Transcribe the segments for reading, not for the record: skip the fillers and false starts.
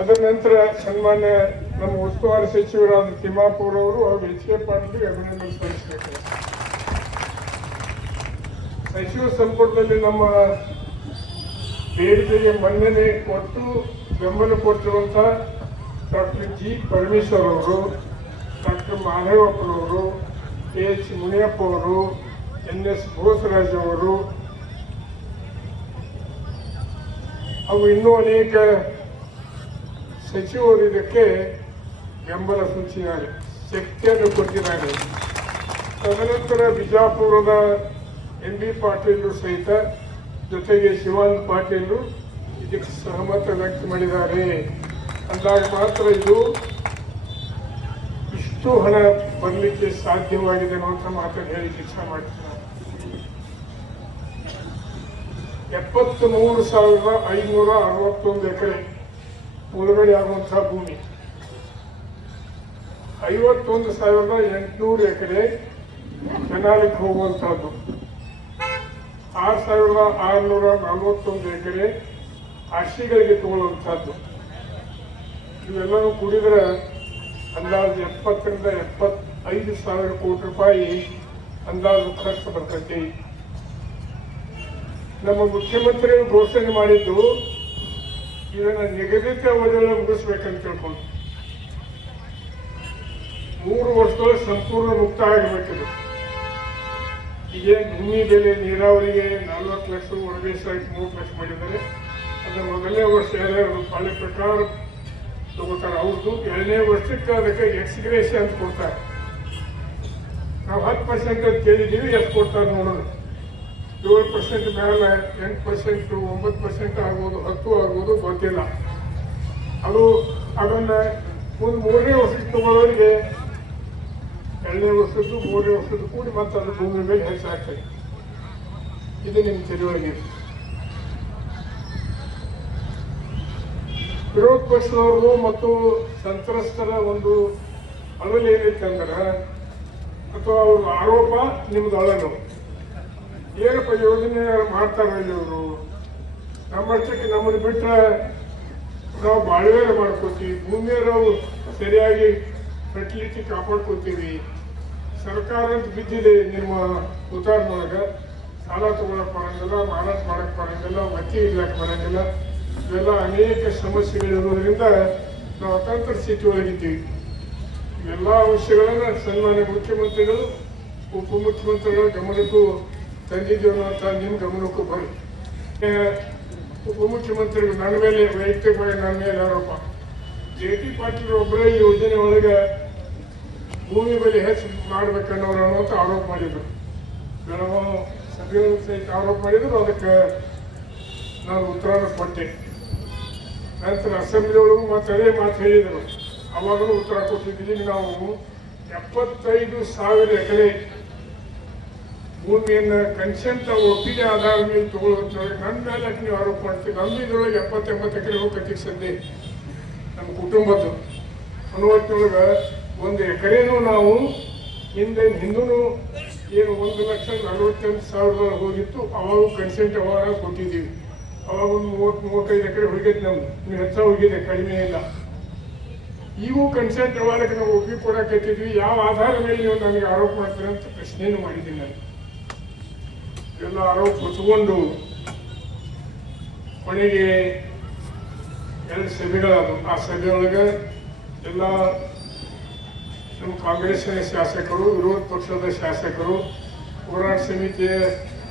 ಅದರ ನಂತರ ಸನ್ಮಾನ್ಯ ನಮ್ಮ ಉಸ್ತುವಾರಿ ಸಚಿವರಾದ ತಿಮ್ಮಾಪುರ್ ಅವರು ಹಾಗೂ ಎಚ್ ಕೆ ಪಾಟೀಲ್ ಅಭಿನಂದನೆ ಸಲ್ಲಿಸಬೇಕು. ಸಚಿವ ಸಂಪುಟದಲ್ಲಿ ನಮ್ಮ ಬೇಡಿಕೆಗೆ ಮನ್ನಣೆ ಕೊಟ್ಟು ಬೆಂಬಲ ಕೊಟ್ಟಿರುವಂಥ ಡಾಕ್ಟರ್ ಜಿ ಪರಮೇಶ್ವರ್ ಅವರು, ಡಾಕ್ಟರ್ ಮಾಧವಪ್ಪನವರು, ಕೆ ಎಚ್ ಮುನಿಯಪ್ಪ ಅವರು, ಎನ್ ಎಸ್ ಬೋಸರಾಜ್ ಅವರು ಹಾಗೂ ಇನ್ನೂ ಅನೇಕ ಸಚಿವರು ಇದಕ್ಕೆ ಬೆಂಬಲ ಸೂಚಿಸಿದ್ದಾರೆ, ಶಕ್ತಿಯನ್ನು ಕೊಟ್ಟಿದ್ದಾರೆ. ತದನಂತರ ಬಿಜಾಪುರದ ಎಂ ಬಿ ಪಾಟೀಲ್ ಸಹಿತ ಜೊತೆಗೆ ಶಿವಾನಂದ ಪಾಟೀಲ್ ಇದಕ್ಕೆ ಸಹಮತ ವ್ಯಕ್ತ ಮಾಡಿದ್ದಾರೆ. ಅಂದಾಗ ಮಾತ್ರ ಇದು ಇಷ್ಟು ಹಣ ಬರಲಿಕ್ಕೆ ಸಾಧ್ಯವಾಗಿದೆ ಅನ್ನುವಂಥ ಮಾತನ್ನು ಹೇಳಿಕ್ಕೆ ಇಚ್ಛೆ ಮಾಡ್ತೀನಿ. 73,561 ಎಕರೆ ಮುಳುಗಡೆ ಆಗುವಂತಹ ಭೂಮಿ, 51,800 ಎಕರೆ ಕೆನಾಲಿಗೆ ಹೋಗುವಂತಹದ್ದು, 6,641 ಎಕರೆ ಆಶಿಗಳಿಗೆ ತಗೊಳ್ಳುವಂತಹದ್ದು. ಇವೆಲ್ಲವೂ ಕೂಡಿದ್ರೆ ಅಂದಾಜು 70,000 ರಿಂದ 75,000 ಕೋಟಿ ರೂಪಾಯಿ ಅಂದಾಜು ಖರ್ಚು ಬರ್ತೈತಿ. ನಮ್ಮ ಮುಖ್ಯಮಂತ್ರಿಗಳು ಘೋಷಣೆ ಮಾಡಿದ್ದು ಇದನ್ನು ನಿಗದಿತ ಅವಧಿಯಲ್ಲಿ ಮುಗಿಸ್ಬೇಕಂತ ತಿಳ್ಕೊಂಡು 3 ವರ್ಷದೊಳಗೆ ಸಂಪೂರ್ಣ ಮುಕ್ತಾಯ ಆಗಬೇಕಿದೆ. ಈಗೇನು ಭೂಮಿ ಬೆಲೆ ನೀರಾವರಿಗೆ 40 ಲಕ್ಷ, ಒಣಬೇಸಾಯಕ್ಕೆ 3 ಲಕ್ಷ ಮಾಡಿದ್ದಾರೆ. ಅದರ ಮೊದಲನೇ ವರ್ಷ ಯಾರ್ಯಾರು ಪಾಳಿ ಪ್ರಕಾರ ತಗೋತಾರೆ ಅವ್ರದ್ದು, 2ನೇ ವರ್ಷಕ್ಕೆ ಅದಕ್ಕೆ ಎಕ್ಸ್ಗ್ರೇಷನ್ ಅಂತ ಕೊಡ್ತಾರೆ. ನಾವು 10% ಅಂತ ಕೇಳಿದ್ದೀವಿ, ಎಷ್ಟು ಕೊಡ್ತಾರೆ ನೋಡೋಣ. 7% ಮೇಲೆ 8%, 9% ಆಗ್ಬೋದು, 10 ಆಗ್ಬೋದು, ಗೊತ್ತಿಲ್ಲ. ಅದನ್ನು ಒಂದು 3ನೇ ವರ್ಷಕ್ಕೆ ತಗೊಳ್ಳೋರಿಗೆ 2ನೇ ವರ್ಷದ್ದು 3ನೇ ವರ್ಷದ್ದು ಕೂಡಿ ಮತ್ತೆ ಅದು ಭೂಮಿ ಮೇಲೆ ಹೆಚ್ಚಾಗ್ತದೆ. ಇದು ನಿಮ್ಮ ತಿಳುವಳಿಕೆ. ವಿರೋಧ ಪಕ್ಷದವರು ಮತ್ತು ಸಂತ್ರಸ್ತರ ಒಂದು ಅಳಲು ಏನೈತೆ ಅಂದ್ರೆ, ಅಥವಾ ಅವ್ರ ಆರೋಪ ನಿಮ್ದು ಅಳಲು ಏನಪ್ಪ ಯೋಜನೆ ಮಾಡ್ತಾರಲ್ಲಿ ಇವರು, ನಮ್ಮಷ್ಟಕ್ಕೆ ನಮ್ಮನ್ನು ಬಿಟ್ಟರೆ ನಾವು ಬಾಳ್ವೇರ ಮಾಡ್ಕೋತೀವಿ, ಭೂಮಿಯರು ಸರಿಯಾಗಿ ಕಟ್ಟಲಿಕ್ಕೆ ಕಾಪಾಡ್ಕೋತೀವಿ, ಸರ್ಕಾರ ಅಂತ ಬಿದ್ದಿದೆ ನಿಮ್ಮ ಉದಾಹರಣೆಯೊಳಗೆ, ಸಾಲ ತಗೊಳಕ್ ಬರಂಗಿಲ್ಲ, ಮಾರಾಟ ಮಾಡಕ್ ಬರಂಗಿಲ್ಲ, ಮತಿ ಇರ್ಲಕ್ಕೆ ಬರಂಗಿಲ್ಲ, ಇವೆಲ್ಲ ಅನೇಕ ಸಮಸ್ಯೆಗಳಿರೋದ್ರಿಂದ ನಾವು ಅತಂತ್ರ ಸ್ಥಿತಿ ಒಳಗಿದ್ದೀವಿ. ಇವೆಲ್ಲ ಅಂಶಗಳನ್ನು ಸನ್ಮಾನ್ಯ ಮುಖ್ಯಮಂತ್ರಿಗಳು, ಉಪಮುಖ್ಯಮಂತ್ರಿಗಳ ಗಮನಕ್ಕೂ ತಂದಿದ್ದೀವಿ ಅನ್ನುವಂಥ ನಿಮ್ಮ ಗಮನಕ್ಕೂ ಬನ್ನಿ. ಉಪಮುಖ್ಯಮಂತ್ರಿಗಳು ನನ್ನ ಮೇಲೆ ವೈಯಕ್ತಿಕವಾಗಿ ನನ್ನ ಮೇಲೆ ಆರೋಪ, ಜೆ ಟಿ ಪಾಟೀಲ್ ಒಬ್ಬರೇ ಈ ಯೋಜನೆ ಒಳಗೆ ಭೂಮಿ ಬೆಲೆ ಹೆಚ್ಚು ಮಾಡ್ಬೇಕನ್ನೋರು ಅನ್ನುವಂಥ ಆರೋಪ ಮಾಡಿದರು. ಬೆಳಗಾವಿ ಸಭೆಯವರು ಸಹಿತ ಆರೋಪ ಮಾಡಿದರು, ಅದಕ್ಕೆ ನಾನು ಉತ್ತರನ ಕೊಟ್ಟೆ. ನಂತರ ಅಸೆಂಬ್ಲಿ ಒಳಗೂ ಮತ್ತೆ ಅದೇ ಮಾತು ಹೇಳಿದರು, ಅವಾಗಲೂ ಉತ್ತರ ಕೊಟ್ಟಿದ್ದೀವಿ. ನಾವು 75,000 ಎಕರೆ ಭೂಮಿಯನ್ನು ಕನ್ಸೆಂಟ್ ಒಪ್ಪಿಗೆ ಆಧಾರ ಮೇಲೆ ತಗೊಳ್ಳುವಂತ ನನ್ನ ಮೇಲೆ ನೀವು ಆರೋಪ ಮಾಡ್ತೀವಿ. ನಮ್ಮ ಇದರೊಳಗೆ 70-80 ಎಕರೆ ಹೋಗ್ತೀವಿ ಸದ್ಯ ನಮ್ಮ ಕುಟುಂಬದ್ದು ಅನುವತ್ತಿನೊಳಗೆ 1 ಎಕರೆನೂ ನಾವು ಹಿಂದೂ ಏನು 1,48,000 ಹೋಗಿತ್ತು. ಅವಾಗ ಕನ್ಸೆಂಟ್ ಅವಾಗ ಕೊಟ್ಟಿದ್ದೀವಿ. ಅವಾಗ ಒಂದು 30-35 ಎಕರೆ ಹೋಗೈತೆ ನಮ್ದು, ನೀವು ಹೆಚ್ಚು ಹೋಗಿದೆ, ಕಡಿಮೆ ಇಲ್ಲ. ಇವು ಕನ್ಸೆಂಟ್ ಅವಾಗಕ್ಕೆ ನಾವು ಒಪ್ಪಿಗೆ ಕೊಡಕತ್ತಿದ್ವಿ. ಯಾವ ಆಧಾರ ಮೇಲೆ ನೀವು ನನಗೆ ಆರೋಪ ಮಾಡ್ತೀರ ಅಂತ ಪ್ರಶ್ನೆಯನ್ನು ಮಾಡಿದ್ದೀನಿ ನಾನು. ಎಲ್ಲ ಆರೋಪ ಹೊತ್ಕೊಂಡು ಕೊನೆಗೆ 2 ಸಭೆಗಳಾದವು. ಆ ಸಭೆಯೊಳಗೆ ಎಲ್ಲ ನಮ್ಮ ಕಾಂಗ್ರೆಸ್ಸಿನ ಶಾಸಕರು, ವಿರೋಧ ಪಕ್ಷದ ಶಾಸಕರು, ಹೋರಾಟ ಸಮಿತಿಯ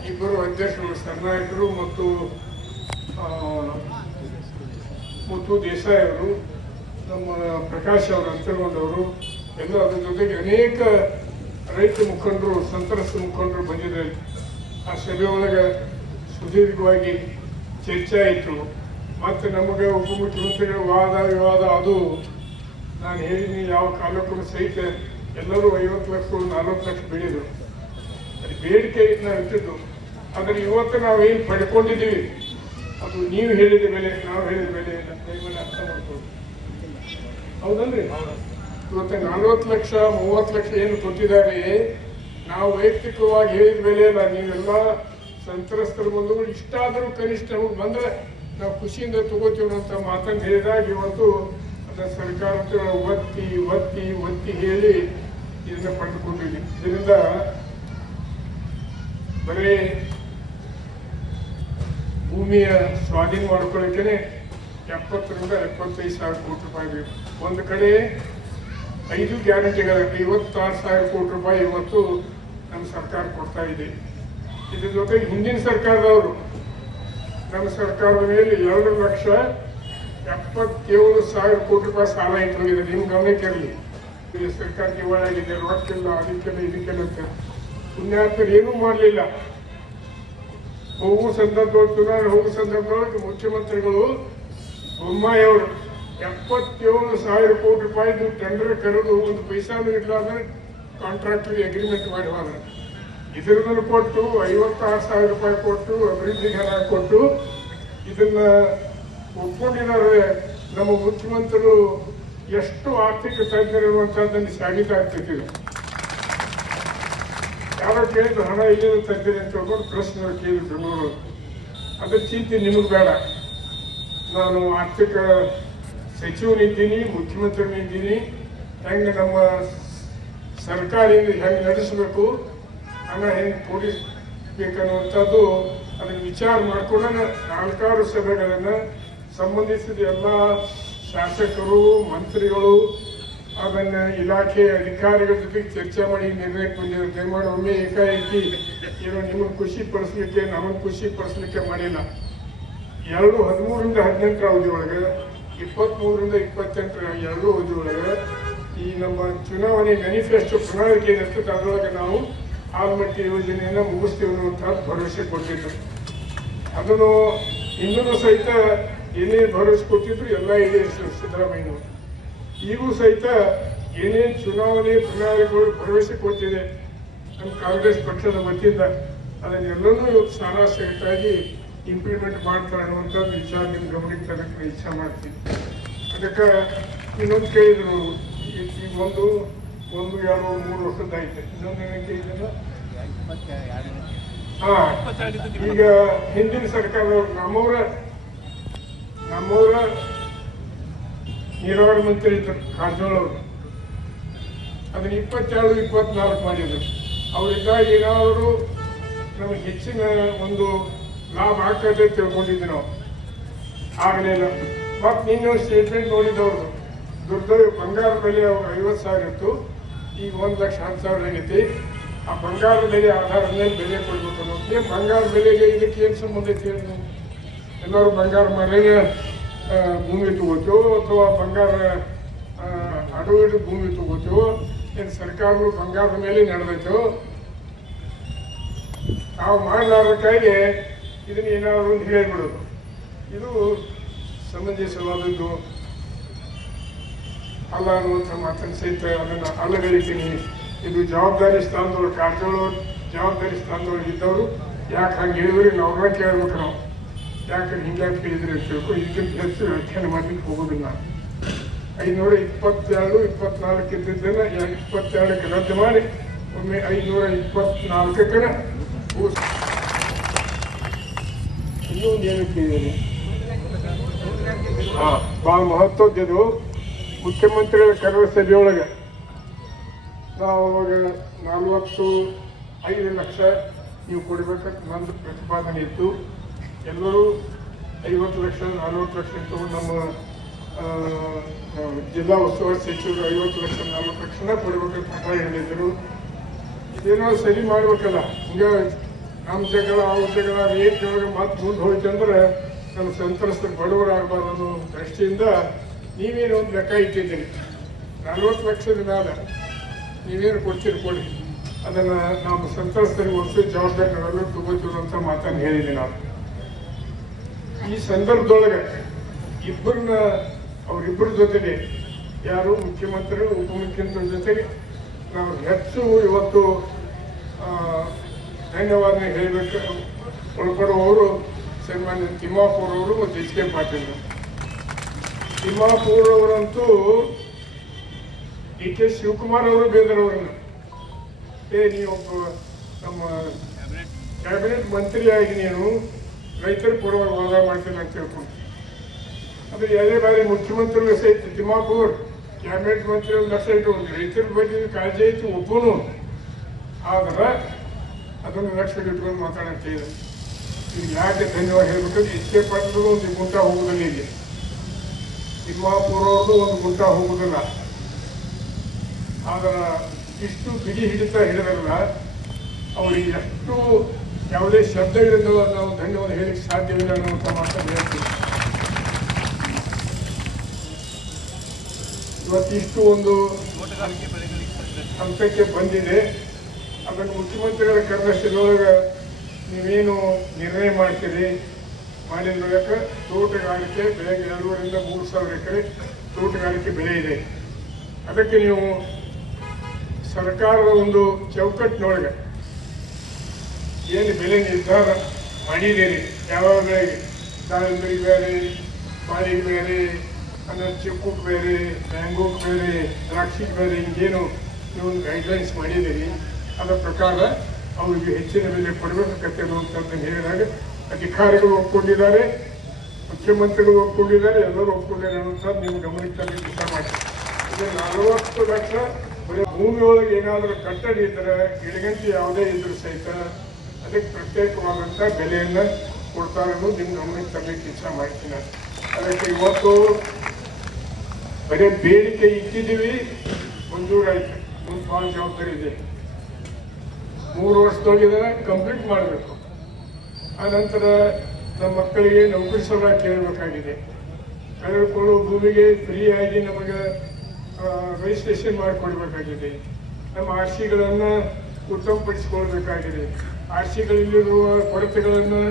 2 ಅಧ್ಯಕ್ಷರು, ಸರ್ನಾಯಕರು ಮತ್ತು ದೇಸಾಯಿ ಅವರು, ನಮ್ಮ ಪ್ರಕಾಶ್ ಅವರು, ಅಂತರಗೊಂಡವರು ಎಲ್ಲ, ಅದ್ರ ಜೊತೆಗೆ ಅನೇಕ ರೈತ ಮುಖಂಡರು, ಸಂತ್ರಸ್ತ ಮುಖಂಡರು ಬಂದಿದ್ದಾರೆ. ಆ ಸಭೆಯೊಳಗೆ ಸುದೀರ್ಘವಾಗಿ ಚರ್ಚೆ ಆಯಿತು. ಮತ್ತು ನಮಗೆ ಉಪಮುಖ್ಯಮಂತ್ರಿಗಳ ವಾದ ವಿವಾದ ಅದು ನಾನು ಹೇಳಿದ್ದೀನಿ, ಯಾವ ಕಾಲಕ್ಕೂ ಸಹಿತ ಎಲ್ಲರೂ 50 ಲಕ್ಷ 40 ಲಕ್ಷ ಬೆಳೆದರು. ಅದು ಬೇಡಿಕೆ ನಾವು ಇಟ್ಟಿದ್ದು. ಆದರೆ ಇವತ್ತು ನಾವೇನು ಪಡ್ಕೊಂಡಿದ್ದೀವಿ ಅದು ನೀವು ಹೇಳಿದ ಬೆಲೆ, ನಾವು ಹೇಳಿದ ಬೆಲೆ ಮೇಲೆ ಅರ್ಥ ಮಾಡ್ಬೋದು. ಹೌದಲ್ರಿ? ಇವತ್ತು 40 ಲಕ್ಷ 30 ಲಕ್ಷ ಏನು ಕೊಟ್ಟಿದ್ದಾರೆ, ನಾವು ವೈಯಕ್ತಿಕವಾಗಿ ಹೇಳಿದ ಬೆಲೆ ಅಲ್ಲ. ನೀವೆಲ್ಲ ಸಂತ್ರಸ್ತರ ಬಂಧುಗಳು ಇಷ್ಟಾದರೂ ಕನಿಷ್ಠ ನಮಗೆ ಬಂದರೆ ನಾವು ಖುಷಿಯಿಂದ ತಗೋತೀವಿ ಅಂತ ಮಾತನ್ನು ಹೇಳಿದಾಗ ಇವತ್ತು ಅದನ್ನ ಸರ್ಕಾರ ಒತ್ತಿ ಒತ್ತಿ ಒತ್ತಿ ಹೇಳಿ ಇದನ್ನ ಪಡೆದುಕೊಂಡಿದ್ದೀವಿ. ಇದರಿಂದ ಬರೀ ಭೂಮಿಯ ಸ್ವಾಧೀನ ಮಾಡ್ಕೊಳ್ಳಿಕ್ಕೆ 70,000 ರಿಂದ 75,000 ಕೋಟಿ ರೂಪಾಯಿ ಬೇಕು. ಒಂದು ಕಡೆ 5 ಗ್ಯಾರಂಟಿಗಳ 56,000 ಕೋಟಿ ರೂಪಾಯಿ ಇವತ್ತು ನಮ್ಮ ಸರ್ಕಾರ ಕೊಡ್ತಾ ಇದೆ. ಇದ್ರ ಜೊತೆಗೆ ಹಿಂದಿನ ಸರ್ಕಾರದವರು ನಮ್ಮ ಸರ್ಕಾರದ ಮೇಲೆ 2,77,000 ಕೋಟಿ ರೂಪಾಯಿ ಸಾಲ ಇಟ್ಟೋಗಿದೆ. ನಿಮ್ಮ ಗಮನಕ್ಕೆ ಇರಲಿ. ಸರ್ಕಾರಕ್ಕೆ ಒಳಗಿದೆ, ರೊಕ್ಕಿಲ್ಲ, ಅದಕ್ಕೆಲ್ಲ ಇದಕ್ಕೆಲ್ಲ ಅಂತ ಪುಣ್ಯಾತ್ಮರು ಏನೂ ಮಾಡಲಿಲ್ಲ. ಚುನಾವಣೆ ಹೋಗುವ ಸಂದರ್ಭದೊಳಗೆ ಮುಖ್ಯಮಂತ್ರಿಗಳು ಬೊಮ್ಮಾಯಿ ಅವರು 77,000 ಕೋಟಿ ರೂಪಾಯಿದು ಟೆಂಡರ್ ಕರೆದು ಒಂದು ಪೈಸಾನು ಇಲ್ಲ ಅಂದ್ರೆ ಕಾಂಟ್ರಾಕ್ಟರ್ ಅಗ್ರಿಮೆಂಟ್ ಮಾಡಿ ಹೋದ್ರೆ ಇದರನ್ನು ಕೊಟ್ಟು 56,000 ರೂಪಾಯಿ ಕೊಟ್ಟು ಅಭಿವೃದ್ಧಿಗೆ ಹಣ ಕೊಟ್ಟು ಇದನ್ನ ಒಪ್ಕೊಂಡಿದ್ದಾರೆ. ನಮ್ಮ ಮುಖ್ಯಮಂತ್ರಿಗಳು ಎಷ್ಟು ಆರ್ಥಿಕ ತಜ್ಞರಿರುವಂತಹದ್ದನ್ನು ಸಾಬೀತಾಗ್ತಿದೆ. ಯಾರೋ ಕೇಳಿದ್ರು ಹಣ ಇಲ್ಲಿಂದ ತಂದಿರಿ ಅಂತ ಹೇಳ್ಕೊಂಡು ಪ್ರಶ್ನೆ ಕೇಳಿದ್ರು ನೋಡೋದು. ಅದ್ರ ಚಿಂತೆ ನಿಮಗೆ ಬೇಡ. ನಾನು ಆರ್ಥಿಕ ಸಚಿವನಿದ್ದೀನಿ, ಮುಖ್ಯಮಂತ್ರಿನಿದ್ದೀನಿ. ಹೆಂಗೆ ನಮ್ಮ ಸರ್ಕಾರದಿಂದ ಹೆಂಗೆ ನಡೆಸಬೇಕು, ಹಣ ಹೆಂಗೆ ಕೊಡಿಸ್ಬೇಕನ್ನುವಂಥದ್ದು ಅದನ್ನು ವಿಚಾರ ಮಾಡ್ಕೊಂಡು 4 ಸಭೆಗಳನ್ನು ಸಂಬಂಧಿಸಿದ ಎಲ್ಲ ಶಾಸಕರು, ಮಂತ್ರಿಗಳು, ಅದನ್ನ ಇಲಾಖೆ ಅಧಿಕಾರಿಗಳ ಜೊತೆಗೆ ಚರ್ಚೆ ಮಾಡಿ ನಿರ್ಣಯಕ್ಕೆ ಬಂದಿದ್ದಾರೆ. ದಯಮಾಡಿ ಒಮ್ಮೆ ಏಕಾಏಕಿ ಏನೋ ನಿಮಗೆ ಖುಷಿ ಪಡಿಸ್ಲಿಕ್ಕೆ ನಮಗೆ ಖುಷಿ ಪಡಿಸ್ಲಿಕ್ಕೆ ಮಾಡಿಲ್ಲ. 13 ರಿಂದ 18 ಅವಧಿ ಒಳಗೆ, 23 ರಿಂದ 28 2 ಅವಧಿ ಒಳಗೆ ಈ ನಮ್ಮ ಚುನಾವಣೆ ಮ್ಯಾನಿಫೆಸ್ಟೋ ಪ್ರಣಾಳಿಕೆ ಏನಿರ್ತದೆ ಅದರೊಳಗೆ ನಾವು ಆಲ್ಮಟ್ಟಿ ಯೋಜನೆಯನ್ನು ಮುಗಿಸ್ತೀವಿ ಅನ್ನುವಂಥದ್ದು ಭರವಸೆ ಕೊಟ್ಟಿದ್ರು. ಅದನ್ನು ಇನ್ನೂ ಸಹಿತ ಏನೇನು ಭರವಸೆ ಕೊಟ್ಟಿದ್ರು ಎಲ್ಲ ಈಡೇರಿಸಿದ್ರು ಸಿದ್ದರಾಮಯ್ಯನವರು. ಈಗೂ ಸಹಿತ ಏನೇನು ಚುನಾವಣೆ ಪ್ರಣಾಳಿಕೆಗಳು ಭರವಸೆ ಕೊಟ್ಟಿದೆ ನಮ್ಮ ಕಾಂಗ್ರೆಸ್ ಪಕ್ಷದ ವತಿಯಿಂದ ಅದನ್ನೆಲ್ಲನೂ ಇವತ್ತು ಸಾರಾಸಹಿತಾಗಿ ಇಂಪ್ಲಿಮೆಂಟ್ ಮಾಡ್ತಾರೆ ಅನ್ನುವಂಥದ್ದು ವಿಚಾರ ನಿಮ್ಮ ಗಮನಕ್ಕೆ ತರಕ್ಕೆ ಇಚ್ಛೆ ಮಾಡ್ತೀನಿ. ಅದಕ್ಕೆ ಇನ್ನೊಂದು ಕೇಳಿದ್ರು, ಈಗ 1, 2, 3 ವರ್ಷದ್ದಾಯ್ತು. ಇನ್ನೊಂದು ಏನಕ್ಕೆ ಇದನ್ನು ಈಗ ಹಿಂದಿನ ಸರ್ಕಾರದವ್ರು ನಮ್ಮವರ ನೀರಾವರಿ ಮಂತ್ರಿ ಇದ್ದರು ಕಾರಜೋಳ ಅವರು. ಅದನ್ನ 22, 24 ಮಾಡಿದ್ರು. ಅವರಿದ್ದಾಗ ಏನಾದರೂ ನಮಗೆ ಹೆಚ್ಚಿನ ಒಂದು ಲಾಭ ಆಗ್ತದೆ ತಿಳ್ಕೊಂಡಿದ್ವಿ ನಾವು. ಆಗಲಿಲ್ಲ. ಮತ್ತು ನಿನ್ನೆ ಸ್ಟೇಟ್ಮೆಂಟ್ ನೋಡಿದವ್ರು ದುರ್ದೈವ ಬಂಗಾರ ಬೆಲೆ 50,000 ಇತ್ತು, ಈಗ 1,10,000 ಆಗೈತಿ. ಆ ಬಂಗಾರ ಬೆಲೆ ಆಧಾರದ ಮೇಲೆ ಬೆಲೆ ಕೊಡ್ಬೇಕು ಅನ್ನೋದು. ಬಂಗಾರ ಬೆಲೆಗೆ ಇದಕ್ಕೆ ಏನು ಸಂಬಂಧ ಐತಿ? ಎಲ್ಲರೂ ಬಂಗಾರ ಮೇಲೆ ಭೂಮಿ ತಗೋತೀವೋ ಅಥವಾ ಬಂಗಾರ ಅಡವು ಹಿಡಿದು ಭೂಮಿ ತಗೋತೀವೋ? ಏನು ಸರ್ಕಾರಗಳು ಬಂಗಾರದ ಮೇಲೆ ನಡೆದೈತೋ? ನಾವು ಮಾಡಲಾರ್ದಕ್ಕಾಗಿ ಇದನ್ನ ಏನಾದರೂ ಒಂದು ಹೇಳಿಬಿಡೋದು. ಇದು ಸಮಂಜಸವಾದದ್ದು ಅಲ್ಲ ಅನ್ನುವಂಥ ಮಾತನ್ನು ಸಹಿತ ಅದನ್ನು ಅಲ್ಲಗಳಿತೀನಿ. ಇದು ಜವಾಬ್ದಾರಿ ಸ್ಥಾನದವ್ರು, ಕಾರಜೋಳವ್ರು ಜವಾಬ್ದಾರಿ ಸ್ಥಾನದವ್ರು ಇದ್ದವರು ಯಾಕೆ ಹಂಗೆ ಹೇಳಿದ್ರೆ ಅವ್ರನ್ನ ಕೇಳ್ಬೇಕು ನಾವು. ಯಾಕೆ ಹಿಂಗಾಗಿ ಕೇಳಿದ್ರೆ ಅಂತ ಹೇಳ್ಕೊಂಡು ಇದಕ್ಕಿಂತ ಹೆಚ್ಚು ವ್ಯಾಖ್ಯಾನ ಮಾಡಲಿಕ್ಕೆ ಹೋಗೋದಿಲ್ಲ. 522, 24 ಇದ್ದಿದ್ದನ್ನು 22ಕ್ಕೆ ರದ್ದು ಮಾಡಿ ಒಮ್ಮೆ 524ಕ್ಕೆ ಇನ್ನೊಂದು ಏನಕ್ಕೆ ಭಾಳ ಮಹತ್ವದ್ದು. ಮುಖ್ಯಮಂತ್ರಿಗಳ ಕರೆದ ಸಭೆಯೊಳಗೆ ನಾವು ಅವಾಗ 45 ಲಕ್ಷ ನೀವು ಕೊಡಬೇಕಂತ ನಂದು ಪ್ರತಿಪಾದನೆ ಇತ್ತು. ಎಲ್ಲರೂ 50 ಲಕ್ಷ 40 ಲಕ್ಷ ತಗೊಂಡು ನಮ್ಮ ಜಿಲ್ಲಾ ಉಸ್ತುವಾರಿ ಸಚಿವರು 50 ಲಕ್ಷ 40 ಲಕ್ಷನ ಕೊಡಬೇಕಂತ ಹಠ ಹಿಡಿದಿದ್ರು. ಇದೇನೋ ಸರಿ ಮಾಡ್ಬೇಕಲ್ಲ. ಹಿಂಗೆ ನಮ್ಮ ಜಗಳ ಅವ್ರ ಜಗಳ ರೇಟ್ ಒಳಗೆ ಮತ್ತೆ ಮುಂದೆ ಹೋಯ್ತಂದ್ರೆ ನಮ್ಮ ಸಂತ್ರಸ್ತರು ಬಡವರಾಗಬಾರ್ದು ಅನ್ನೋ ದೃಷ್ಟಿಯಿಂದ ನೀವೇನು ಒಂದು ಲೆಕ್ಕ ಇಟ್ಟಿದ್ದೀರಿ. 40 ಲಕ್ಷದ ಮೇಲೆ ನೀವೇನು ಕೊಡ್ತೀರಿ ಕೊಡಿ, ಅದನ್ನು ನಮ್ಮ ಸಂತ್ರಸ್ತರಿಗೆ ಒಟ್ಟು ಜವಾಬ್ದಾರಿ ನಾವೆಲ್ಲರೂ ತಗೋತೀವಿ ಅಂತ ಮಾತನ್ನು ಹೇಳಿದ್ದೀನಿ ನಾನು. ಈ ಸಂದರ್ಭದೊಳಗೆ ಅವರಿಬ್ಬರ ಜೊತೆಗೆ ಯಾರು ಮುಖ್ಯಮಂತ್ರಿ ಉಪಮುಖ್ಯಮಂತ್ರಿ ಜೊತೆಗೆ ನಾವು ಹೆಚ್ಚು ಇವತ್ತು ಧನ್ಯವಾದ ಹೇಳಬೇಕು ಒಳಪಡುವವರು ಸನ್ಮಾನ್ಯ ತಿಮ್ಮಾಪುರ್ ಅವರು ಮತ್ತು ಎಚ್ ಕೆ ಪಾಟೀಲ್. ತಿಮ್ಮಾಪುರ್ ಅವರಂತೂ ಡಿ ಕೆ ಶಿವಕುಮಾರ್ ಅವರು ಬೇದರವರನ್ನು ನೀವು ನಮ್ಮ ಕ್ಯಾಬಿನೆಟ್ ಮಂತ್ರಿಯಾಗಿ ನೀನು ರೈತರ ಪರವಾಗಿ ವಾದ ಮಾಡ್ತೀನಿ ಅಂತ ತಿಳ್ಕೊಂಡು, ಆದರೆ ಯಾವುದೇ ಬಾರಿ ಮುಖ್ಯಮಂತ್ರಿಗಳು ಸಹಿತ ತಿಮ್ಮಾಪುರ್ ಕ್ಯಾಬಿನೆಟ್ ಮಂತ್ರಿ ಒಂದು ಲಕ್ಷ ಇಟ್ಟು ರೈತರ ಬಗ್ಗೆ ಕಾಳಜಿ ಐತಿ ಒಬ್ಬನು, ಆದ್ರೆ ಅದನ್ನು ಲಕ್ಷ ಇಟ್ಕೊಂಡು ಮಾತಾಡಂತಿದೆ. ಈಗ ಯಾಕೆ ಧನ್ಯವಾದ ಹೇಳ್ಬೇಕಂದ್ರೆ ಎಚ್ ಕೆ ಪಾಟೀಲ್ ಒಂದು ಗುಂಟ ಹೋಗುದಿಲ್ಲ, ಇಲ್ಲಿ ತಿಮ್ಮಾಪುರ ಅವ್ರದ್ದು ಒಂದು ಗುಂಟ ಹೋಗುದಿಲ್ಲ. ಆದ್ರೆ ಇಷ್ಟು ಬಿಗಿ ಹಿಡಿದ್ರಲ್ಲ ಅವ್ರಿಗೆ ಎಷ್ಟು ಯಾವುದೇ ಶಬ್ದಗಳಿಂದ ನಾವು ಧನ್ಯವಾದ ಹೇಳಿಕ್ಕೆ ಸಾಧ್ಯವಿಲ್ಲ ಅನ್ನುವಂಥ ಮಾತನ್ನು ಹೇಳ್ತೀವಿ. ಇವತ್ತಿಷ್ಟು ಒಂದು ಹಂತಕ್ಕೆ ಬಂದಿದೆ. ಅದನ್ನು ಮುಖ್ಯಮಂತ್ರಿಗಳ ಕರ್ನಾಟಕದೊಳಗೆ ನೀವೇನು ನಿರ್ಣಯ ಮಾಡ್ತೀರಿ ಮಾಡಿದ ಮೂಲಕ ತೋಟಗಾರಿಕೆ ಬೆಳೆಗೆ 2,500 3,000 ಎಕರೆ ತೋಟಗಾರಿಕೆ ಬೆಳೆ ಇದೆ. ಅದಕ್ಕೆ ನೀವು ಸರ್ಕಾರದ ಒಂದು ಚೌಕಟ್ಟಿನೊಳಗೆ ಏನು ಬೆಲೆ ನಿರ್ಧಾರ ಮಾಡಿದ್ದೀರಿ, ಯಾವ ಬೆಳೆಗೆ ದಾಳಿಂಬರಿಗೆ ಬೇರೆ, ಬಾಳಿಗೆ ಬೇರೆ, ಆಮೇಲೆ ಚಿಕ್ಕುಗೆ ಬೇರೆ, ಮ್ಯಾಂಗೋಗೆ ಬೇರೆ, ದ್ರಾಕ್ಷಿಗೆ ಬೇರೆ, ಹಿಂಗೇನು ನೀವು ಗೈಡ್ಲೈನ್ಸ್ ಮಾಡಿದ್ದೀರಿ ಅದರ ಪ್ರಕಾರ ಅವರಿಗೆ ಹೆಚ್ಚಿನ ಬೆಲೆ ಕೊಡಬೇಕಾಗತ್ತೆ ಅನ್ನುವಂಥದ್ದನ್ನು ಹೇಳಿದಾಗ ಅಧಿಕಾರಿಗಳು ಒಪ್ಕೊಂಡಿದ್ದಾರೆ, ಮುಖ್ಯಮಂತ್ರಿಗಳು ಒಪ್ಕೊಂಡಿದ್ದಾರೆ, ಎಲ್ಲರೂ ಒಪ್ಕೊಂಡಿದ್ದಾರೆ ಅನ್ನುವಂಥದ್ದು ನೀವು ಗಮನಕ್ಕೆ ತರಲಿ ಕೆಲಸ ಮಾಡಿ. ಇದು 40 ಲಕ್ಷ ಬರೀ ಭೂಮಿಯೊಳಗೆ ಏನಾದರೂ ಕಟ್ಟಡ ಇದ್ದರೆ ಗಿಡಗಂಟಿ ಯಾವುದೇ ಇದ್ರೂ ಸಹಿತ ಅದಕ್ಕೆ ಪ್ರತ್ಯೇಕವಾದಂಥ ಬೆಲೆಯನ್ನು ಕೊಡ್ತಾರೆ ಅನ್ನೋದು ನಿಮ್ಮ ಗಮನಕ್ಕೆ ತರಲಿಕ್ಕೆ ಕೆಲಸ ಮಾಡ್ತೀನಿ. ಅದಕ್ಕೆ ಇವತ್ತು ಬರೀ ಬೇಡಿಕೆ ಇಟ್ಟಿದ್ದೀವಿ, ಮಂಜೂರಾಯ್ತು, ಮುಂದೆ ಭಾಳ ಜವಾಬ್ದಾರಿ ಇದೆ. 3 ವರ್ಷದೊಳಗೆ ಕಂಪ್ಲೀಟ್ ಮಾಡಬೇಕು. ಆನಂತರ ನಮ್ಮ ಮಕ್ಕಳಿಗೆ ನೌಕರಿ ಸಲುವಾಗಿ ಕೇಳಬೇಕಾಗಿದೆ. ಕಳೆದುಕೊಳ್ಳುವ ಭೂಮಿಗೆ ಫ್ರೀಯಾಗಿ ನಮಗೆ ರಿಜಿಸ್ಟ್ರೇಷನ್ ಮಾಡಿಕೊಡ್ಬೇಕಾಗಿದೆ. ನಮ್ಮ ಆರ್ಸಿಗಳನ್ನು ಉತ್ತಮಪಡಿಸಿಕೊಳ್ಬೇಕಾಗಿದೆ. ಆರ್ಸಿಗಳಲ್ಲಿರುವ ಕೊರತೆಗಳನ್ನು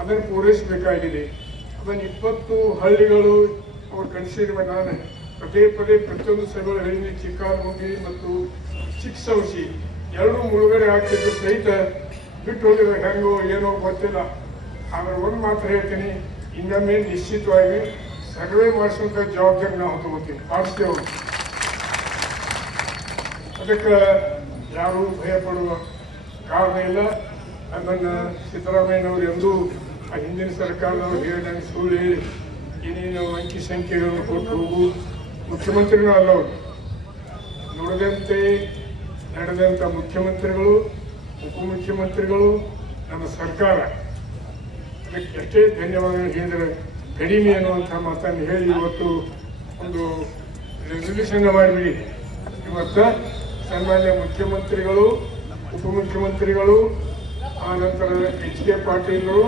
ಅದನ್ನು ಪೂರೈಸಬೇಕಾಗಿದೆ. ಅದನ್ನು 20 ಹಳ್ಳಿಗಳು ಅವ್ರು ಕಳಿಸಿರುವ ನಾನು ಪದೇ ಪ್ರತಿಯೊಂದು ಸಭೆಗಳು ಹೇಳಿದ ಚಿಕ್ಕಾರಮುಂಡಿ ಮತ್ತು ಚಿಕ್ಕಸೌಸಿ 2 ಮುಳುಗಡೆ ಆಗ್ತಿದ್ದು ಸಹಿತ ಬಿಟ್ಟು ಹೋಗಿರೋ ಹೆಂಗೋ ಏನೋ ಗೊತ್ತಿಲ್ಲ. ಆದ್ರೆ ಒಂದು ಮಾತ್ರ ಹೇಳ್ತೀನಿ, ಇನ್ನೊಮ್ಮೆ ನಿಶ್ಚಿತವಾಗಿ ಸರ್ವೆ ಮಾಡಿಸುವಂಥ ಜವಾಬ್ದಾರಿ ನಾವು ತಗೋತೀವಿ, ಮಾಡಿಸ್ತೇವೆ. ಅದಕ್ಕೆ ಯಾರೂ ಭಯ ಪಡುವ ಕಾರಣ ಇಲ್ಲ. ಅದನ್ನು ಸಿದ್ದರಾಮಯ್ಯನವರು ಎಂದೂ ಆ ಹಿಂದಿನ ಸರ್ಕಾರದವರು ಹೇಳಿದಂಗೆ ಸುಳ್ಳು ಹೇಳಿ ಏನೇನು ಅಂಕಿ ಸಂಖ್ಯೆಗಳನ್ನು ಕೊಟ್ಟು ಹೋಗು ಮುಖ್ಯಮಂತ್ರಿನೂ ಅಲ್ಲವರು. ನುಡಿದಂತೆ ನಡೆದಂಥ ಮುಖ್ಯಮಂತ್ರಿಗಳು, ಉಪಮುಖ್ಯಮಂತ್ರಿಗಳು, ನಮ್ಮ ಸರ್ಕಾರ ಅದಕ್ಕೆ ಎಷ್ಟೇ ಧನ್ಯವಾದಗಳು ಹೇಳಿದರೆ ಕಡಿಮೆ ಅನ್ನುವಂಥ ಮಾತನ್ನು ಹೇಳಿ ಇವತ್ತು ಒಂದು ರೆಸಲ್ಯೂಷನ್ ಮಾಡಿಬಿಡಿ. ಇವತ್ತು ಸನ್ಮಾನ್ಯ ಮುಖ್ಯಮಂತ್ರಿಗಳು, ಉಪಮುಖ್ಯಮಂತ್ರಿಗಳು, ಆ ನಂತರ ಎಚ್ ಕೆ ಪಾಟೀಲರು,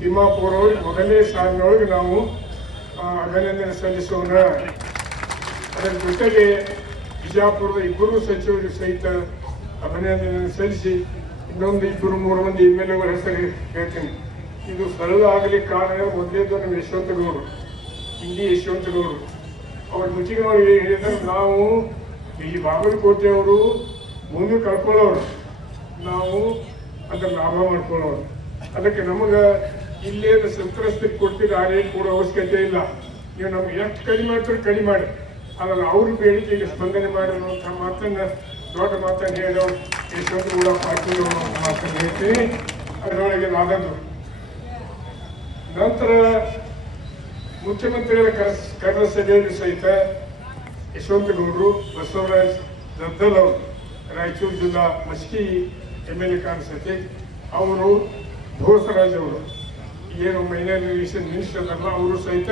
ತಿಮ್ಮಾಪುರ ಅವ್ರಿಗೆ ಮೊದಲನೇ ಸಾಲಿನೊಳಗೆ ನಾವು ಅಭಿನಂದನೆ ಸಲ್ಲಿಸೋಣ. ಅದರ ಜೊತೆಗೆ ಬಿಜಾಪುರದ 2 ಸಚಿವರಿಗೆ ಸಹಿತ ಅಭಿನಂದನೆ ಸಲ್ಲಿಸಿ ಇನ್ನೊಂದು 2-3 ಮಂದಿ MLA ಹೆಸರು ಹೇಳ್ತೀನಿ. ಇದು ಸರಳ ಆಗಲಿಕ್ಕೆ ಕಾರಣ ಮೊದಲೇದು ನಮ್ಮ ಯಶವಂತಗೌಡರು, ಹಿಂದಿ ಯಶವಂತಗೌಡರು. ಅವ್ರ ಮುಚ್ಚಿಗೆ ನಾವು ಹೇಳಿದ್ರೆ ನಾವು ಈ ಬಾಗಲಕೋಟೆಯವರು ಭೂಮಿ ಕಳ್ಕೊಳ್ಳೋರು, ನಾವು ಅದನ್ನು ಲಾಭ ಮಾಡ್ಕೊಳ್ಳೋರು. ಅದಕ್ಕೆ ನಮಗೆ ಇಲ್ಲೇನು ಸಂತ್ರಸ್ತರಿಗೆ ಕೊಡ್ತೀರಿ ಆ ರೇಟ್ ಕೊಡೋ ಅವಶ್ಯಕತೆ ಇಲ್ಲ. ನೀವು ನಮ್ಗೆ ಎಷ್ಟು ಕಡಿಮೆ ಮಾಡ್ತಾರೆ ಕಡಿಮೆ ಮಾಡಿ, ಅದನ್ನು ಅವ್ರ ಬೇಡಿಕೆಗೆ ಸ್ಪಂದನೆ ಮಾಡಿ ಅನ್ನುವಂಥ ಮಾತನ್ನು ದೊಡ್ಡ ಮಾತನ್ನು ಹೇಳಿದವರು ಯಶವಂತಗೌಡ ಪಾಟೀಲ್ ಮಾತನ್ನು ಹೇಳ್ತೀನಿ. ಅದರೊಳಗೆ ಆದದ್ದು ನಂತರ ಮುಖ್ಯಮಂತ್ರಿಗಳ ಕರೆದ ಸಭೆಯಲ್ಲಿ ಸಹಿತ ಯಶವಂತಗೌಡರು, ಬಸವರಾಜ್ ದದ್ದಲ್ ಅವರು, ರಾಯಚೂರು ಜಿಲ್ಲಾ ಮಸ್ಕಿ MLA ಕಾಣಿಸುತ್ತೆ, ಅವರು ಬೋಸರಾಜ್ ಅವರು ಏನು ಮೈನಾರಿಟೇಷನ್ ಮಿನಿಸ್ಟರ್ ಅಲ್ಲ, ಅವರು ಸಹಿತ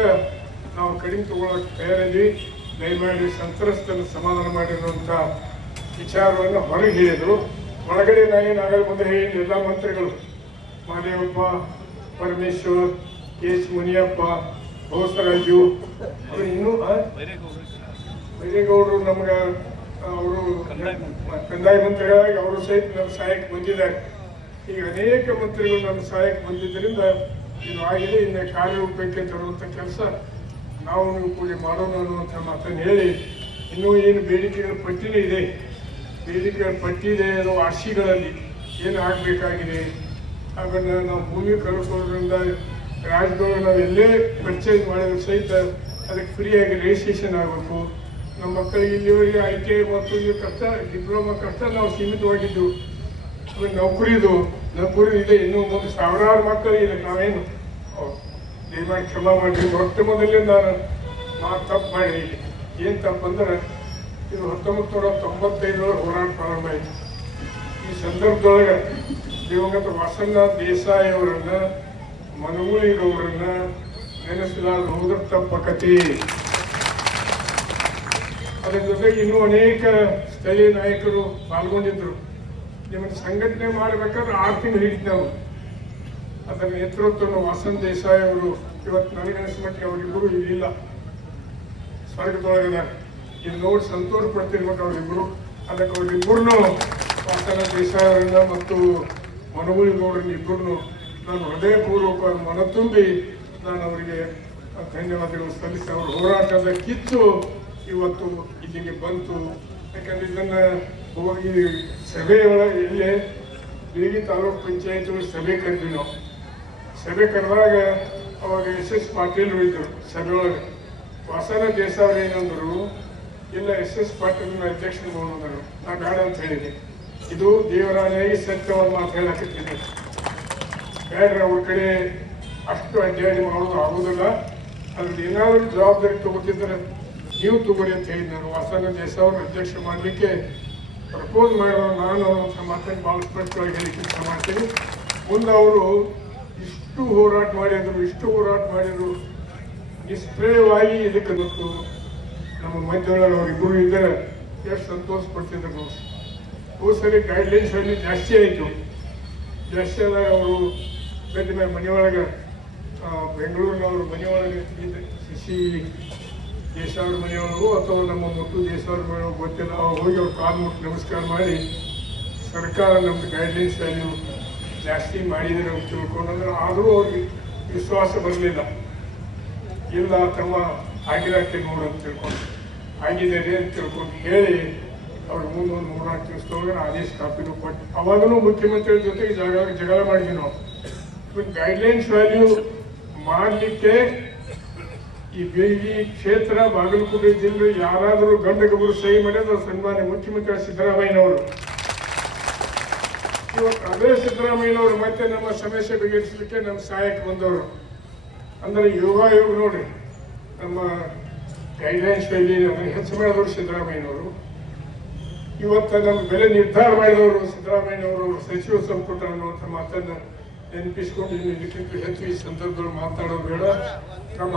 ನಾವು ಕಡಿಮೆ ತಗೊಳ್ಳೋಕೆ ತಯಾರಿದ್ವಿ, ದಯಮಾಡಿ ಸಂತ್ರಸ್ತನ ಸಮಾಧಾನ ಮಾಡಿರುವಂಥ ವಿಚಾರವನ್ನು ಹೊರಗೆ ಹೇಳಿದರು. ಒಳಗಡೆ ನಾಗೇನಾಗಲು ಮುಂದೆ ಹೇಳಿದ ಎಲ್ಲ ಮಂತ್ರಿಗಳು ಮಾದೇವಪ್ಪ, ಪರಮೇಶ್ವರ್, H. ಮುನಿಯಪ್ಪ, ಬೋಸರಾಜು, ಅವರು ಇನ್ನೂ ಬೈರೇಗೌಡರು ನಮ್ಗೆ ಅವರು ಕಂದಾಯ ಮಂತ್ರಿಗಳಾಗಿ ಅವರು ಸಹಿತ ನಮ್ಮ ಸಹಾಯಕ್ಕೆ ಬಂದಿದ್ದಾರೆ. ಈಗ ಅನೇಕ ಮಂತ್ರಿಗಳು ನಮ್ಮ ಸಹಾಯಕ್ಕೆ ಬಂದಿದ್ದರಿಂದ ಇದು ಆಗಿದೆ. ಇನ್ನು ಕಾರ್ಯರೂಪಕ್ಕೆ ತರುವಂಥ ಕೆಲಸ ನಾವು ನೀವು ಕೂಡ ಮಾಡೋಣ ಅನ್ನುವಂಥ ಮಾತನ್ನು ಹೇಳಿ, ಇನ್ನೂ ಏನು ಬೇಡಿಕೆಗಳ ಪಟ್ಟಿನೇ ಇದೆ, ಬೇಡಿಕೆಗಳ ಪಟ್ಟಿ ಇದೆ. ಅದು ಆರ್ಸಿಗಳಲ್ಲಿ ಏನು ಆಗಬೇಕಾಗಿದೆ ಅದನ್ನು ನಾವು ಭೂಮಿ ಕಳ್ಕೊಳ್ಳೋದ್ರಿಂದ ರಾಜ್ಯದವರು ನಾವು ಎಲ್ಲೇ ಪರ್ಚೇಸ್ ಮಾಡಿದ್ರು ಸಹಿತ ಅದಕ್ಕೆ ಫ್ರೀಯಾಗಿ ರಿಜಿಸ್ಟ್ರೇಷನ್ ಆಗಬೇಕು. ನಮ್ಮ ಮಕ್ಕಳಿಗೆ ಇಲ್ಲಿವರೆಗೆ ITI ಮತ್ತು ಕಷ್ಟ ಡಿಪ್ಲೊಮಾ ಕಷ್ಟ ನಾವು ಸೀಮಿತವಾಗಿದ್ದು, ನೌಕರಿ ಇದೆ. ಇನ್ನೂ ಮುಂದೆ ಸಾವಿರಾರು ಮಕ್ಕಳು ಇದೆ. ನಾವೇನು ದಯಮಾಡಿ ಕ್ಷಮಾ ಮಾಡಿ. ಮೊಟ್ಟ ಮೊದಲೇ ನಾನು ತಪ್ಪು ಮಾಡಿ, ಏನು ತಪ್ಪಂದ್ರೆ ಇದು 1995 ಹೋರಾಟ ಪ್ರಾರಂಭ ಆಯಿತು. ಈ ಸಂದರ್ಭದೊಳಗೆ ದಿವಂಗತ ವಾಸಣ್ಣ ದೇಸಾಯಿ ಅವರನ್ನ, ಮನಗೂಳಿಗೌರನ್ನ ನೆನೆಸಲಾದ ಹೋದ್ರ ತಪ್ಪಕತಿ. ಅದರ ಜೊತೆಗೆ ಇನ್ನೂ ಅನೇಕ ಸ್ಥಳೀಯ ನಾಯಕರು ಪಾಲ್ಗೊಂಡಿದ್ರು. ನಿಮ್ಮನ್ನು ಸಂಘಟನೆ ಮಾಡಬೇಕಾದ್ರೆ 6 ತಿಂಗಳು ಹಿಡಿತು ನಾವು. ಅದರ ನೇತೃತ್ವವನ್ನು ವಾಸಣ್ಣ ದೇಸಾಯಿ ಅವರು ಇವತ್ತು ನನಗನಿಸಿದ ಮಟ್ಟಿಗೆ ಅವರಿಬ್ಬರು ಇಲ್ಲಿಲ್ಲ, ಸ್ವರ್ಗದೊಳಗದ. ಇಲ್ಲಿ ನೋಡಿ ಸಂತೋಷ ಪಡ್ತಿರ್ಬೇಕು ಅವರಿಬ್ಬರು. ಅದಕ್ಕೆ ಅವರಿಬ್ಬರನ್ನು ವಾಸಣ್ಣ ದೇಸಾಯಿ ಅವರನ್ನ ಮತ್ತು ಮನಗೂಳಿಗೌಡರನ್ನ ಇಬ್ಬರನ್ನು ನಾನು ಹೃದಯಪೂರ್ವಕ ಮನ ತುಂಬಿ ನಾನು ಅವರಿಗೆ ಧನ್ಯವಾದಗಳು ಸಲ್ಲಿಸಿ, ಅವರ ಹೋರಾಟದ ಕಿತ್ತು ಇವತ್ತು ಇಲ್ಲಿಗೆ ಬಂತು. ಯಾಕಂದ್ರೆ ಇದನ್ನು ಹೋಗಿ ಸಭೆಯೊಳಗೆ ಇಲ್ಲೇ ಬೀಗಿ ತಾಲೂಕು ಪಂಚಾಯತ್ ಸಭೆ ಕರೆದ್ವಿ ನಾವು. ಸಭೆ ಕರೆದಾಗ ಅವಾಗ SS ಪಾಟೀಲ್ ಇದ್ದರು ಸಭೆಯೊಳಗೆ. ವಾಸಣ್ಣ ದೇಸಾಯಿ ಅವ್ರು ಏನಂದ್ರು, ಇಲ್ಲ SS ಪಾಟೀಲ್ ಅಧ್ಯಕ್ಷರು ಮಾಡೋದರು. ನಾ ಬೇಡ ಅಂತ ಹೇಳಿದೆ. ಇದು ದೇವರಾಜಾಗಿ ಸತ್ಯವನ್ನು ಮಾತು ಹೇಳಕತ್ತೀನಿ. ಬೇಡ್ರಿ, ಅವ್ರ ಕಡೆ ಅಷ್ಟು ಅಡ್ಡಾಡಿ ಮಾಡೋದು ಆಗೋದಿಲ್ಲ. ಅದ್ರಲ್ಲಿ ಏನಾದರೂ ಜವಾಬ್ದಾರಿ ತಗೋತಿದ್ರೆ ನೀವು ತಗೋರಿ ಅಂತ ಹೇಳಿ ನಾನು ವಾಸಣ್ಣ ದೇಸಾಯಿ ಅವ್ರನ್ನ ಅಧ್ಯಕ್ಷ ಮಾಡಲಿಕ್ಕೆ ಪ್ರಪೋಸ್ ಮಾಡೋರು ನಾನು ಮಾತನ್ನು ಭಾಳ ಸ್ಪಷ್ಟವಾಗಿ ಹೇಳಿ ಕೆಲಸ ಮಾಡ್ತೀನಿ. ಮುಂದೆ ಅವರು ಇಷ್ಟು ಹೋರಾಟ ಮಾಡಿದ್ರು, ನಿಷ್ಪ್ರಯವಾಗಿ ಇದಕ್ಕೆ ಮತ್ತು ನಮ್ಮ ಮಧ್ಯೊಳಗೆ ಅವರಿಬ್ಬರು ಇದ್ದರೆ ಎಷ್ಟು ಸಂತೋಷ ಪಡ್ತಿದ್ರು. ಸರಿ ಗೈಡ್ಲೈನ್ಸ್ ಅಲ್ಲಿ ಜಾಸ್ತಿ ಆಯಿತು. ಜಾಸ್ತಿ ಆದಾಗ ಅವರು ಬೆದ್ದ ಮೇಲೆ ಮನೆಯೊಳಗೆ ಬೆಂಗಳೂರಿನವ್ರ ಮನೆಯೊಳಗೆ ಸಿ ದೇಸಾಯಿ ಅವ್ರ ಮನೆಯೊಳಗೂ ಅಥವಾ ನಮ್ಮ ಮುಟ್ಟು ದೇಸಾಯಿ ಅವ್ರ ಮನೆಯೊಳಗೆ ಗೊತ್ತಿಲ್ಲ, ಅವ್ರು ಹೋಗಿ ಅವ್ರು ಕಾಲು ಮುಟ್ಟು ನಮಸ್ಕಾರ ಮಾಡಿ ಸರ್ಕಾರ ನಮ್ದು ಗೈಡ್ಲೈನ್ಸ್ ವ್ಯಾಲ್ಯೂ ಜಾಸ್ತಿ ಮಾಡಿದರೆ ಅಂತ ತಿಳ್ಕೊಂಡ್ರೆ, ಆದರೂ ಅವ್ರಿಗೆ ವಿಶ್ವಾಸ ಬರಲಿಲ್ಲ. ಇಲ್ಲ ತಮ್ಮ ಆಗಿರಾಕೆ ನೋಡು ಅಂತ ತಿಳ್ಕೊಂಡು, ಆಗಿದ್ದಾರೆ ಅಂತ ತಿಳ್ಕೊಂಡು ಹೇಳಿ ಅವ್ರು ಮುಂದೊಂದು 3-4 ದಿವಸದೊಳಗೆ ಆದೇಶ ಕಾಪಿನೂ ಕೊಟ್ಟು, ಅವಾಗಲೂ ಮುಖ್ಯಮಂತ್ರಿಗಳ ಜೊತೆಗೆ ಜಗಳ ಮಾಡಿದ್ವಿ ನಾವು. ಗೈಡ್ಲೈನ್ಸ್ ವ್ಯಾಲ್ಯೂ ಮಾಡಲಿಕ್ಕೆ ಈ ಬೇಗಿ ಕ್ಷೇತ್ರ ಬಾಗಲಕೋಟೆ ಜಿಲ್ಲೆ ಯಾರಾದರೂ ಗಂಡಗೊಬ್ಬರು ಸಹಿ ಮಾಡಿದ್ರೆ ಸನ್ಮಾನ್ಯ ಮುಖ್ಯಮಂತ್ರಿ ಸಿದ್ದರಾಮಯ್ಯನವರು. ಇವತ್ತು ಅದೇ ಸಿದ್ದರಾಮಯ್ಯನವರು ಮತ್ತೆ ನಮ್ಮ ಸಮಸ್ಯೆ ಬಗೆಹರಿಸಲಿಕ್ಕೆ ನಮ್ಮ ಸಹಾಯಕ್ಕೆ ಬಂದವರು. ಅಂದರೆ ಯೋಗ ನೋಡ್ರಿ, ನಮ್ಮ ಗೈಡ್ಲೈನ್ಸ್ ವ್ಯಾಲ್ಯೂ ಅದನ್ನು ಹೆಚ್ಚು ಮಾಡಿದವರು ಸಿದ್ದರಾಮಯ್ಯನವರು. ಇವತ್ತು ನಮ್ಮ ಬೆಲೆ ನಿರ್ಧಾರ ಮಾಡಿದವರು ಸಿದ್ದರಾಮಯ್ಯನವರು, ಸಚಿವ ಸಂಪುಟ ಅನ್ನುವಂಥ ಮಾತನ್ನು ನೆನಪಿಸ್ಕೊಂಡು ಇದಕ್ಕಿಂತ ಹೆಚ್ಚು ಈ ಸಂದರ್ಭದಲ್ಲಿ ಮಾತಾಡೋದು ಬೇಡ. ನಮ್ಮ